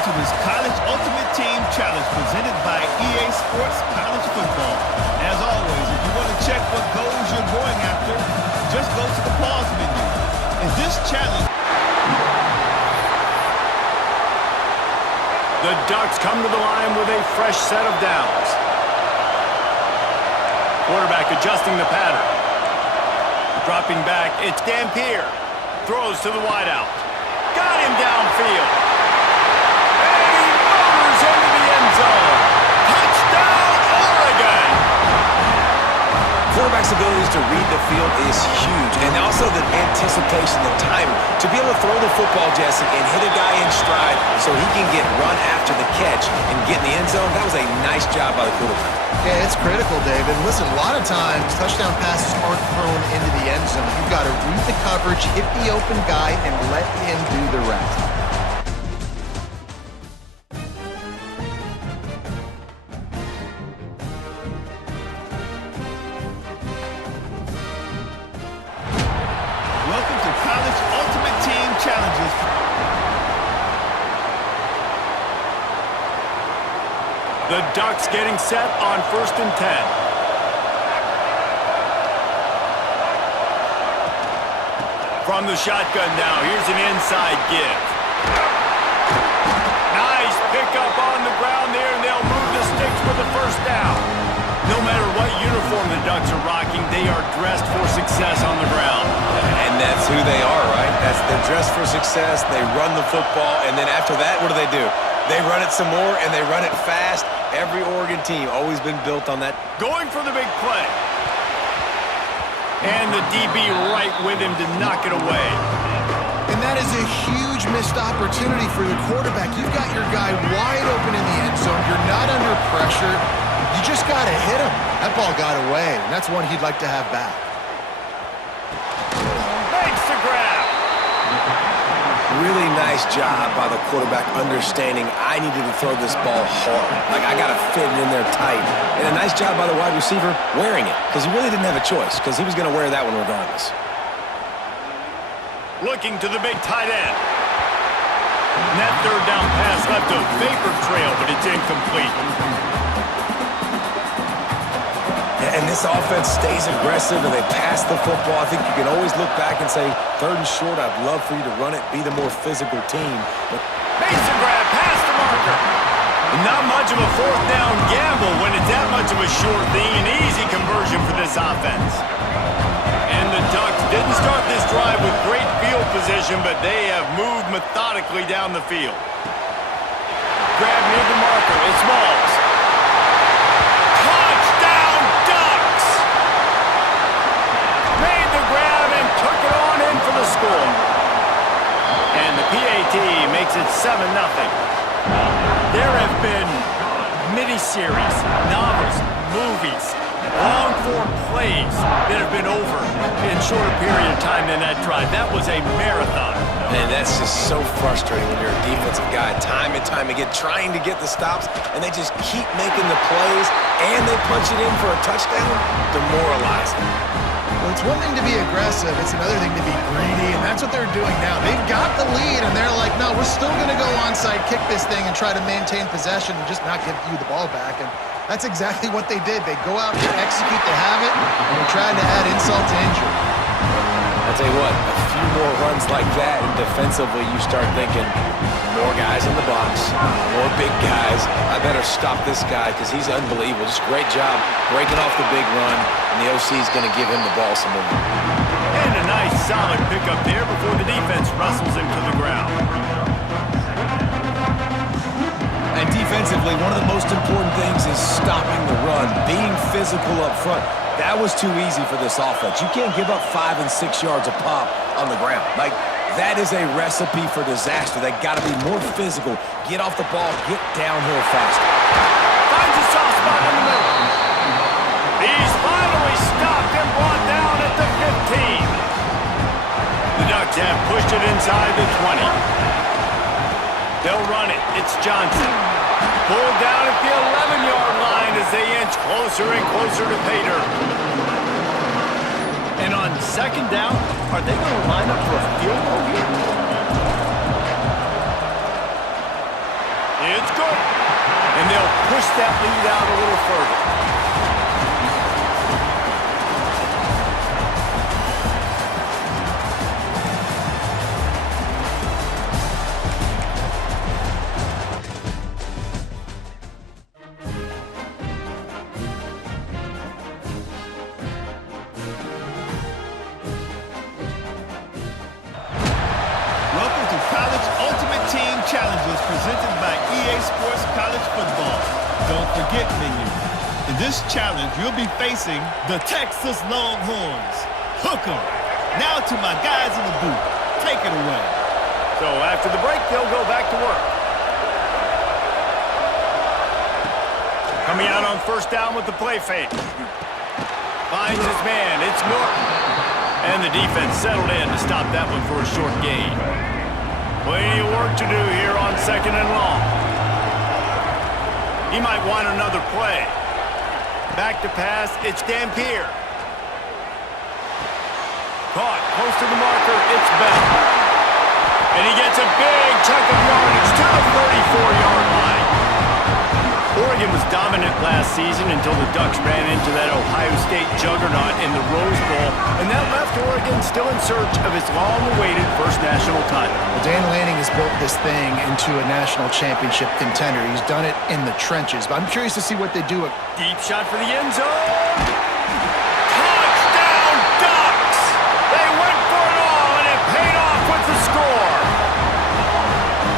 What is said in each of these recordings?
welcome to this College Ultimate Team Challenge presented by EA Sports College Football. As always, if you want to check what goals you're going after, just go to the pause menu. In this challenge, the Ducks come to the line with a fresh set of downs. Quarterback adjusting the pattern. Dropping back, it's Dampier. Throws to the wideout. Got him downfield. And he motors into the end zone. Touchdown, Oregon! Quarterback's abilities to read the field is huge, and also the anticipation, the timing. To be able to throw the football, Jesse, and hit a guy in stride so he can get run after the catch and get in the end zone, that was a nice job by the quarterback. Yeah, it's critical, David. Listen, a lot of times, touchdown passes aren't thrown into the end zone. You've got to read the coverage, hit the open guy, and let him do the rest. welcome to College Ultimate Team Challenges. The Ducks getting set on 1st and 10. From the shotgun now, here's an inside give. Nice pickup on the ground there, and they'll move the sticks for the first down. No matter what uniform the Ducks are rocking, they are dressed for success on the ground. And that's who they are, right? They're dressed for success, they run the football, and then after that, what do? They run it some more, and they run it fast. Every Oregon team always been built on that. Going for the big play. And the DB right with him to knock it away. And that is a huge missed opportunity for the quarterback. You've got your guy wide open in the end zone. You're not under pressure. You just got to hit him. That ball got away, and that's one he'd like to have back. Makes the grab. Really nice job by the quarterback understanding I needed to throw this ball hard. Like, I got to fit it in there tight. And a nice job by the wide receiver wearing it, because he really didn't have a choice, because he was going to wear that one regardless. Looking to the big tight end. And that third down pass left a vapor trail, but it's incomplete. And this offense stays aggressive, and they pass the football. I think you can always look back and say, 3rd and short, I'd love for you to run it, be the more physical team. But Mason grab, past the marker. Not much of a 4th down gamble when it's that much of a short thing. An easy conversion for this offense. And the Ducks didn't start this drive with great field position, but they have moved methodically down the field. Grab near the marker. It's Smalls. Touchdown, Ducks! Made the grab and took it on in for the score. And the PAT makes it 7-0. There have been miniseries, novels, movies, long-form plays that have been over in shorter period of time than that drive. That was a marathon. man, that's just so frustrating when you're a defensive guy, time and time again, trying to get the stops, and they just keep making the plays, and they punch it in for a touchdown. Demoralizing. Well, it's one thing to be aggressive. It's another thing to be greedy, and that's what they're doing now. They've got the lead, and they're like, no, we're still going to go onside, kick this thing, and try to maintain possession and just not give you the ball back. And that's exactly what they did. They go out to execute, they have it, and they tried to add insult to injury. I'll tell you what, a few more runs like that, and defensively you start thinking, more guys in the box, more big guys. I better stop this guy because he's unbelievable. Just great job breaking off the big run, and the OC is going to give him the ball some more. And a nice solid pickup there before the defense wrestles him to the ground. And defensively, one of the most important things is stopping the run, being physical up front. That was too easy for this offense. You can't give up 5 and 6 yards a pop on the ground. Like, that is a recipe for disaster. They got to be more physical, get off the ball, get downhill faster. Finds a soft spot in the middle. He's finally stopped and brought down at the 15. The Ducks have pushed it inside the 20. They'll run it. It's Johnson. Pulled down at the 11-yard line as they inch closer and closer to pay dirt. And on second down, are they going to line up for a field goal here? good. And they'll push that lead out a little further. Welcome to College Ultimate Team Challenges presented by EA Sports College Football. Don't forget, menu. In this challenge, you'll be facing the Texas Longhorns. Hook 'em. Now to my guys in the booth. Take it away. So after the break, they'll go back to work. Coming out on first down with the play fake. Finds his man. It's Norton. And the defense settled in to stop that one for a short gain. Plenty of work to do here on second and long. He might want another play. Back to pass. It's Dampier. Caught close to the marker. It's Bell. And he gets a big chunk of yardage to the 34-yard line. Oregon was dominant last season until the Ducks ran into that Ohio State juggernaut in the Rose Bowl, and that left Oregon still in search of its long-awaited first national title. Well, Dan Lanning has built this thing into a national championship contender. He's done it in the trenches, but I'm curious to see what they do. Deep shot for the end zone. Touchdown, Ducks! They went for it all, and it paid off with the score.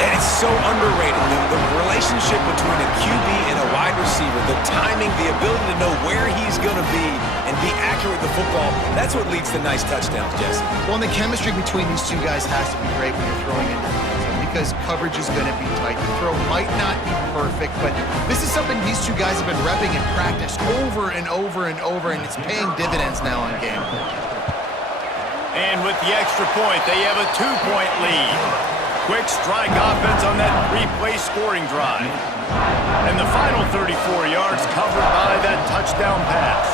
And it's so underrated. The relationship between a QB and a wide receiver, the timing, the ability to know where he's going to be and be accurate with the football, that's what leads to nice touchdowns, Jesse. Well, and the chemistry between these two guys has to be great when you're throwing into the end zone because coverage is going to be tight. The throw might not be perfect, but this is something these two guys have been repping in practice over and over and over, and it's paying dividends now in game. And with the extra point, they have a 2-point lead. Quick strike offense on that three-play scoring drive. And the final 34 yards covered by that touchdown pass.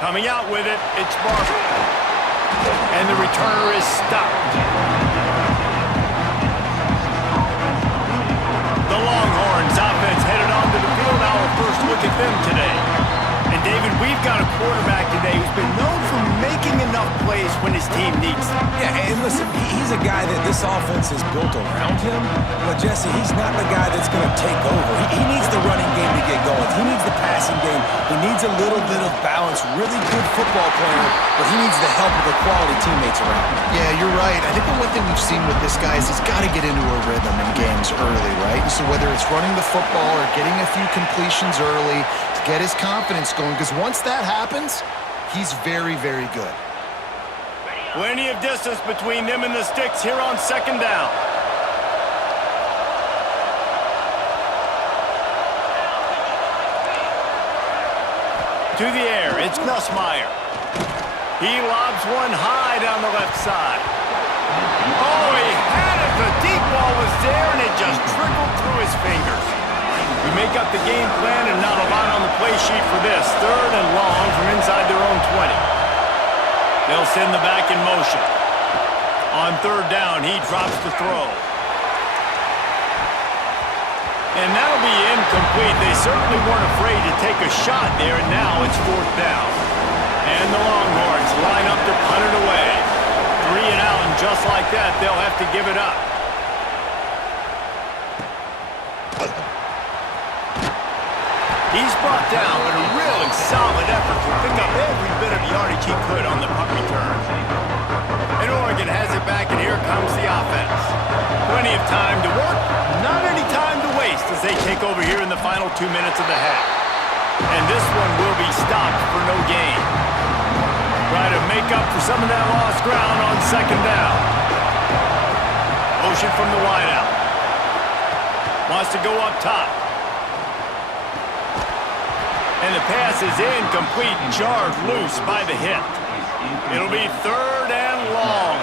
Coming out with it, it's Barber. And the returner is stopped. The Longhorns offense headed onto the field. Our first look at them today. And David, we've got a quarterback today who's been known for making enough plays when his team needs them. Yeah, and listen, he's a guy that this offense is built around him. But, Jesse, he's not the guy that's going to take over. He needs the running game to get going. He needs the passing game. He needs a little bit of balance. Really good football player, but he needs the help of the quality teammates around him. Yeah, you're right. I think the one thing we've seen with this guy is he's got to get into a rhythm in games early, right? So whether it's running the football or getting a few completions early to get his confidence going, because once that happens, he's very, very good. Plenty of distance between them and the sticks here on second down. To the air, it's Nussmeier. He lobs one high down the left side. Oh, he had it. The deep ball was there, and it just trickled through his fingers. We make up the game plan and not a lot on the play sheet for this. Third and long from inside their own 20. They'll send the back in motion. On third down, he drops the throw. And that'll be incomplete. They certainly weren't afraid to take a shot there, and now it's fourth down. And the Longhorns line up to punt it away. 3 and out, and just like that, they'll have to give it up. He's brought down, but a really solid effort to pick up every bit of yardage he could on the punt return. And Oregon has it back, and here comes the offense. Plenty of time to work, not any time to waste as they take over here in the final 2 minutes of the half. And this one will be stopped for no gain. Try to make up for some of that lost ground on second down. Motion from the wideout. Wants to go up top. And the pass is incomplete, jarred loose by the hit. It'll be third and long.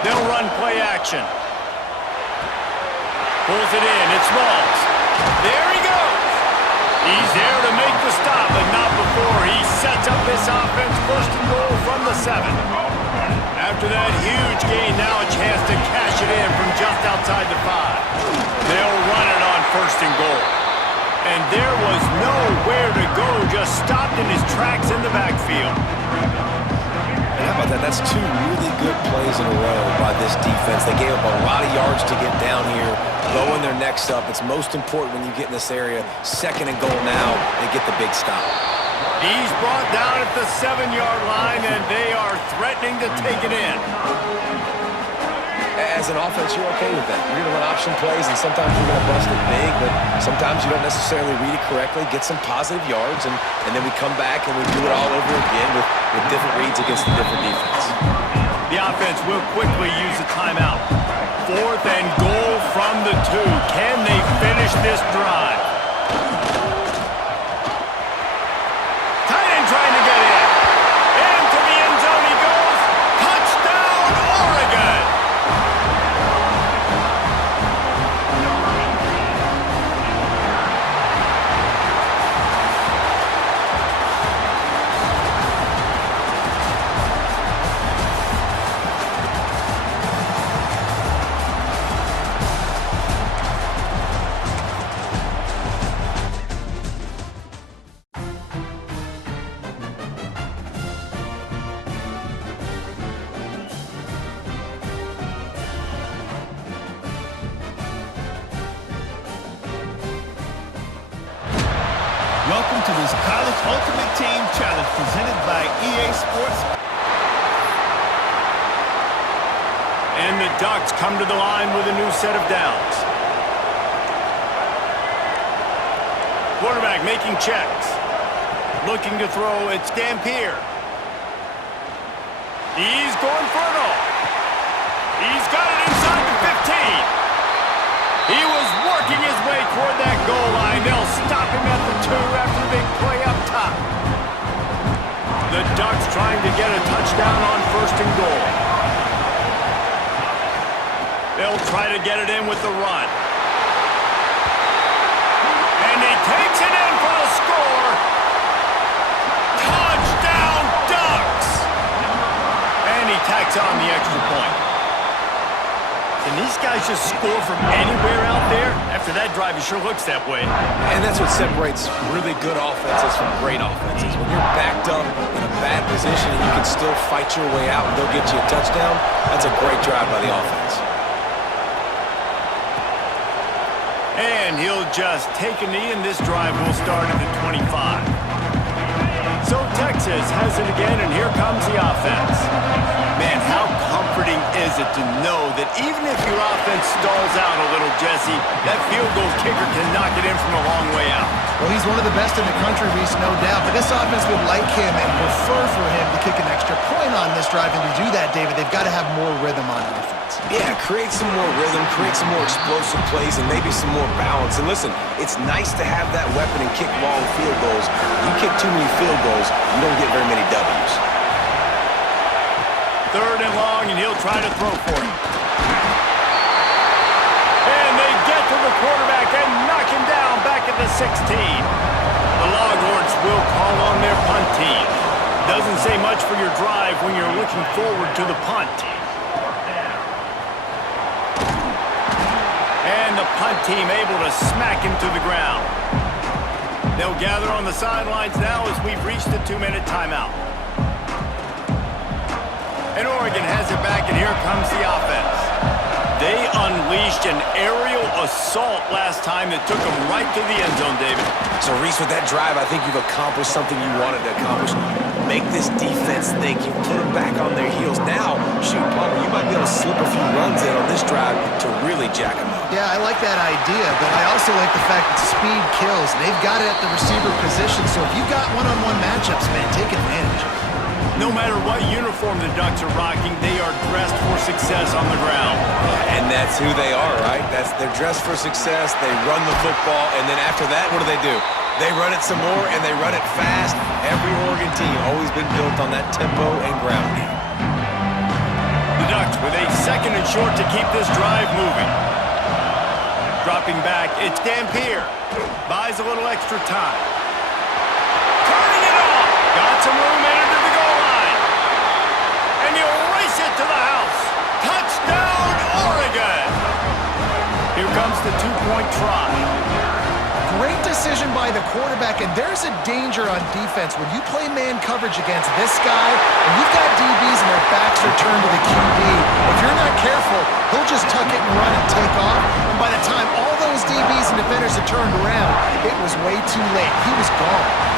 They'll run play action. Pulls it in, it's Smalls. There he goes. He's there to make the stop, but not before he sets up this offense first and goal from the 7. After that huge gain, now a chance to cash it in from just outside the 5. They'll run it on 1st and goal. And there was nowhere to go, just stopped in his tracks in the backfield. And how about that? That's 2 really good plays in a row by this defense. They gave up a lot of yards to get down here, going their necks up. It's most important when you get in this area. 2nd and goal now, they get the big stop. He's brought down at the 7-yard line, and they are threatening to take it in. As an offense, you're okay with that. You're going to run option plays, and sometimes you're going to bust it big, but sometimes you don't necessarily read it correctly, get some positive yards, and then we come back and we do it all over again with different reads against a different defense. The offense will quickly use a timeout. 4th and goal from the 2. Can they finish this drive? Tight end trying to get in. Into the end zone he goes. Touchdown, Oregon! Welcome to this College Ultimate Team Challenge presented by EA Sports. And the Ducks come to the line with a new set of downs. Quarterback making checks. Looking to throw, it's Dampier. He's going for it all. He's got it inside the 15. He was working his way toward that goal line. They'll stop him at the 2 after the big play up top. The Ducks trying to get a touchdown on 1st and goal. They'll try to get it in with the run. And he takes it in for the score. Touchdown, Ducks! And he tacks on the extra point. Can these guys just score from anywhere out there? After that drive, it sure looks that way. And that's what separates really good offenses from great offenses. When you're backed up in a bad position and you can still fight your way out and go get you a touchdown, that's a great drive by the offense. And he'll just take a knee, and this drive will start at the 25. So Texas has it again, and here comes the offense. Man, how comforting is it to know that even if your offense stalls out a little, Jesse, that field goal kicker can knock it in from a long way out. Well, he's one of the best in the country, Reese, no doubt. But this offense would like him and prefer for him to kick an extra point on this drive. And to do that, David, they've got to have more rhythm on offense. Yeah, create some more rhythm, create some more explosive plays, and maybe some more balance. And listen, it's nice to have that weapon and kick long field goals. You kick too many field goals, you don't get very many W's. 3rd and long, and he'll try to throw for it. And they get to the quarterback and knock him down back at the 16. The Longhorns will call on their punt team. Doesn't say much for your drive when you're looking forward to the punt. And the punt team able to smack him to the ground. They'll gather on the sidelines now as we've reached the 2-minute timeout. And Oregon has it back, and here comes the offense. They unleashed an aerial assault last time that took them right to the end zone, David. So, Reese, with that drive, I think you've accomplished something you wanted to accomplish. Make this defense think. You put them back on their heels. Now, shoot, Palmer, you might be able to slip a few runs in on this drive to really jack them up. Yeah, I like that idea, but I also like the fact that speed kills. They've got it at the receiver position, so if you've got one-on-one matchups, man, take advantage. No matter what uniform the Ducks are rocking, they are dressed for success on the ground. And that's who they are, right? They're dressed for success. They run the football, and then after that, what do? They run it some more, and they run it fast. Every Oregon team always been built on that tempo and ground game. The Ducks with a 2nd and short to keep this drive moving. Dropping back, it's Dampier. Buys a little extra time. Turning it off. Got some room into the goal line. Here comes the two-point try. Great decision by the quarterback, and there's a danger on defense when you play man coverage against this guy, and you've got DBs and their backs are turned to the QB. If you're not careful, he'll just tuck it and run and take off, and by the time all those DBs and defenders had turned around, it was way too late. He was gone.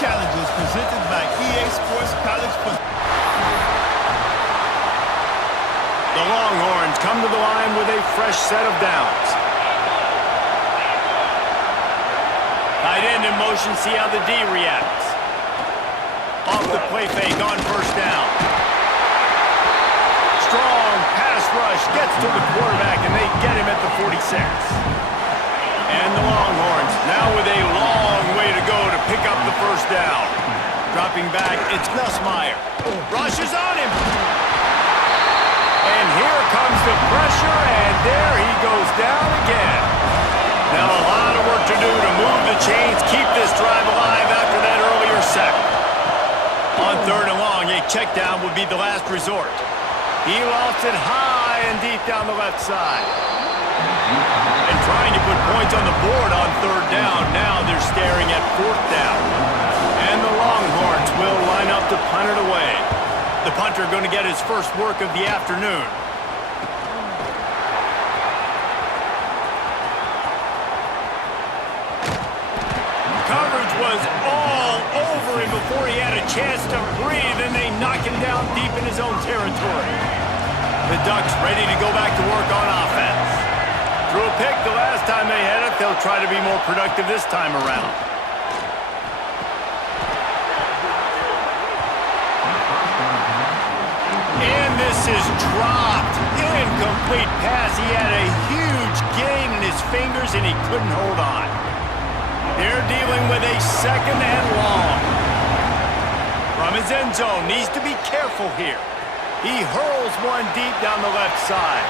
Challenges presented by EA Sports College Football. The Longhorns come to the line with a fresh set of downs. Tight end in motion, see how the D reacts. Off the play fake on first down. Strong pass rush gets to the quarterback, and they get him at the 46. And the Longhorns now with a long way to go to pick up the first down. Dropping back, it's Nussmeier. Rushes on him. And here comes the pressure, and there he goes down again. Now a lot of work to do to move the chains, keep this drive alive after that earlier sack. On third and long, a check down would be the last resort. He lofts it high and deep down the left side. And trying to put points on the board on third down. Now they're staring at fourth down. And the Longhorns will line up to punt it away. The punter going to get his first work of the afternoon. Coverage was all over him before he had a chance to breathe, and they knock him down deep in his own territory. The Ducks ready to go back to work on offense. Threw a pick the last time they had it. They'll try to be more productive this time around. And this is dropped. Incomplete pass. He had a huge gain in his fingers, and he couldn't hold on. They're dealing with a second and long. From his end zone, needs to be careful here. He hurls one deep down the left side.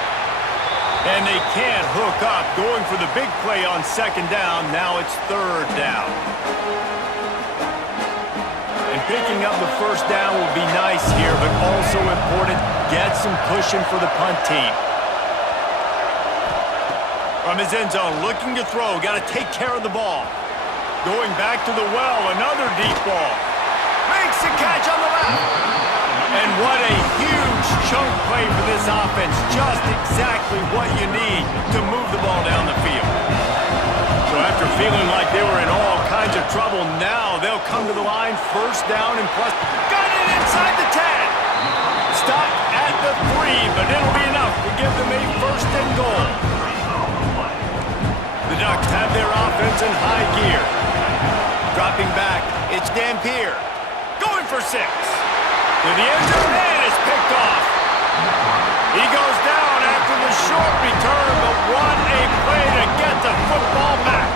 And they can't hook up. Going for the big play on second down. Now it's third down. And picking up the first down will be nice here, but also important. Get some cushion for the punt team. From his end zone, looking to throw. Got to take care of the ball. Going back to the well, another deep ball. Makes the catch on the left. And what a huge chunk play for this offense. Just exactly what you need to move the ball down the field. So after feeling like they were in all kinds of trouble, now they'll come to the line, first down and plus. Got it inside the 10. Stopped at the 3, but it'll be enough to give them a first and goal. The Ducks have their offense in high gear. Dropping back, it's Dampier. Going for 6. To the end zone, and it's picked off. He goes down after the short return, but what a play to get the football back.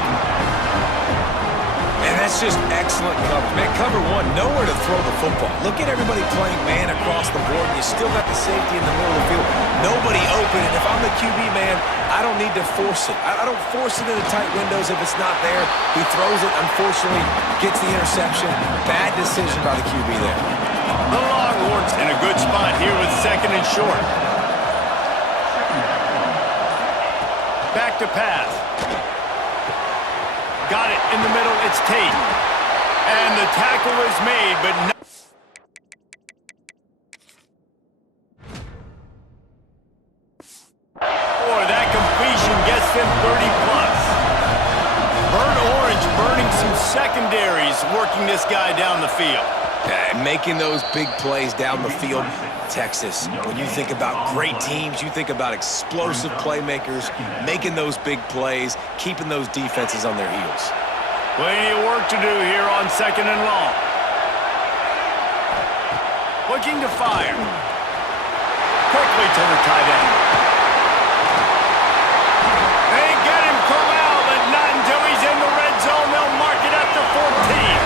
Man, that's just excellent coverage. Man, cover one, nowhere to throw the football. Look at everybody playing man across the board, and you still got the safety in the middle of the field. Nobody open, and if I'm the QB, man, I don't need to force it. I don't force it into tight windows if it's not there. He throws it, unfortunately, gets the interception. Bad decision by the QB there. The Longhorns in a good spot here with second and short. Back to pass. Got it in the middle, it's Tate. And the tackle is made, but no. Boy, that completion gets them 30+. Burnt Orange burning some secondaries, working this guy down the field. Making those big plays down the field. Texas, when you think about great teams, you think about explosive playmakers, making those big plays, keeping those defenses on their heels. Plenty of work to do here on second and long. Looking to fire. Quick quickly to the tight end. They get him corralled, but not until he's in the red zone. They'll mark it at the 14.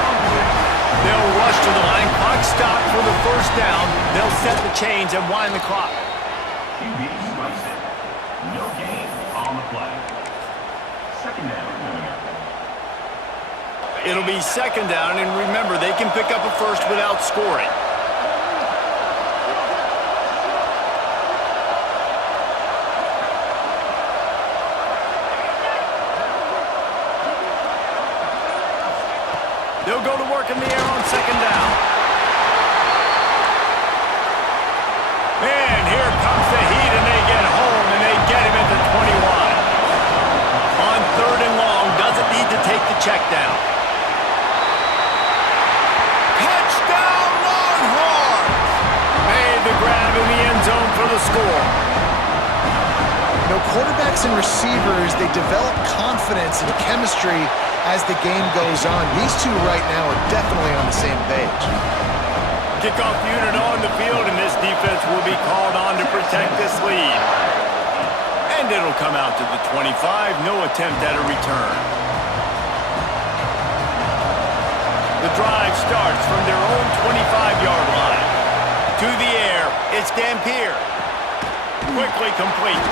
They'll rush to the line. Clock stopped for the first down. They'll set the chains and wind the clock. QB strikes it. No gain on the play. Second down. It'll be second down, and remember, they can pick up a first without scoring. They'll go to work in the air on second down. And here comes the heat, and they get home, and they get him at the 21. On third and long, doesn't need to take the check down. Touchdown, Longhorns! Made the grab in the end zone for the score. You know, quarterbacks and receivers, they develop confidence and chemistry as the game goes on. These two right now are definitely on the same page. Kickoff unit on the field, and this defense will be called on to protect this lead. And it'll come out to the 25. No attempt at a return. The drive starts from their own 25-yard line. To the air, it's Dampier. Quickly complete.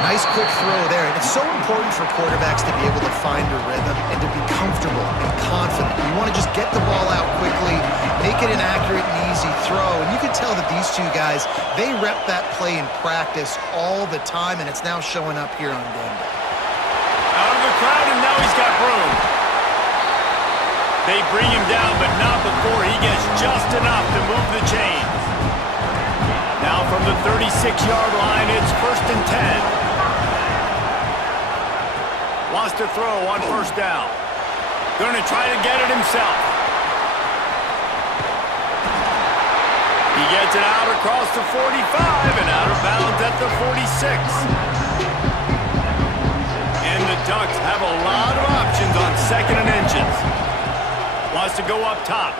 Nice quick throw there. And it's so important for quarterbacks to be able to find a rhythm and to be comfortable and confident. You want to just get the ball out quickly, make it an accurate and easy throw. And you can tell that these two guys, they rep that play in practice all the time, and it's now showing up here on game day. Out of the crowd, and now he's got room. They bring him down, but not before he gets just enough to move the chains. Now from the 36-yard line, it's first and 10. Wants to throw on first down. Going to try to get it himself. He gets it out across the 45 and out of bounds at the 46. And the Ducks have a lot of options on second and inches. Wants to go up top.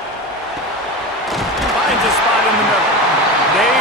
Finds a spot in the middle. They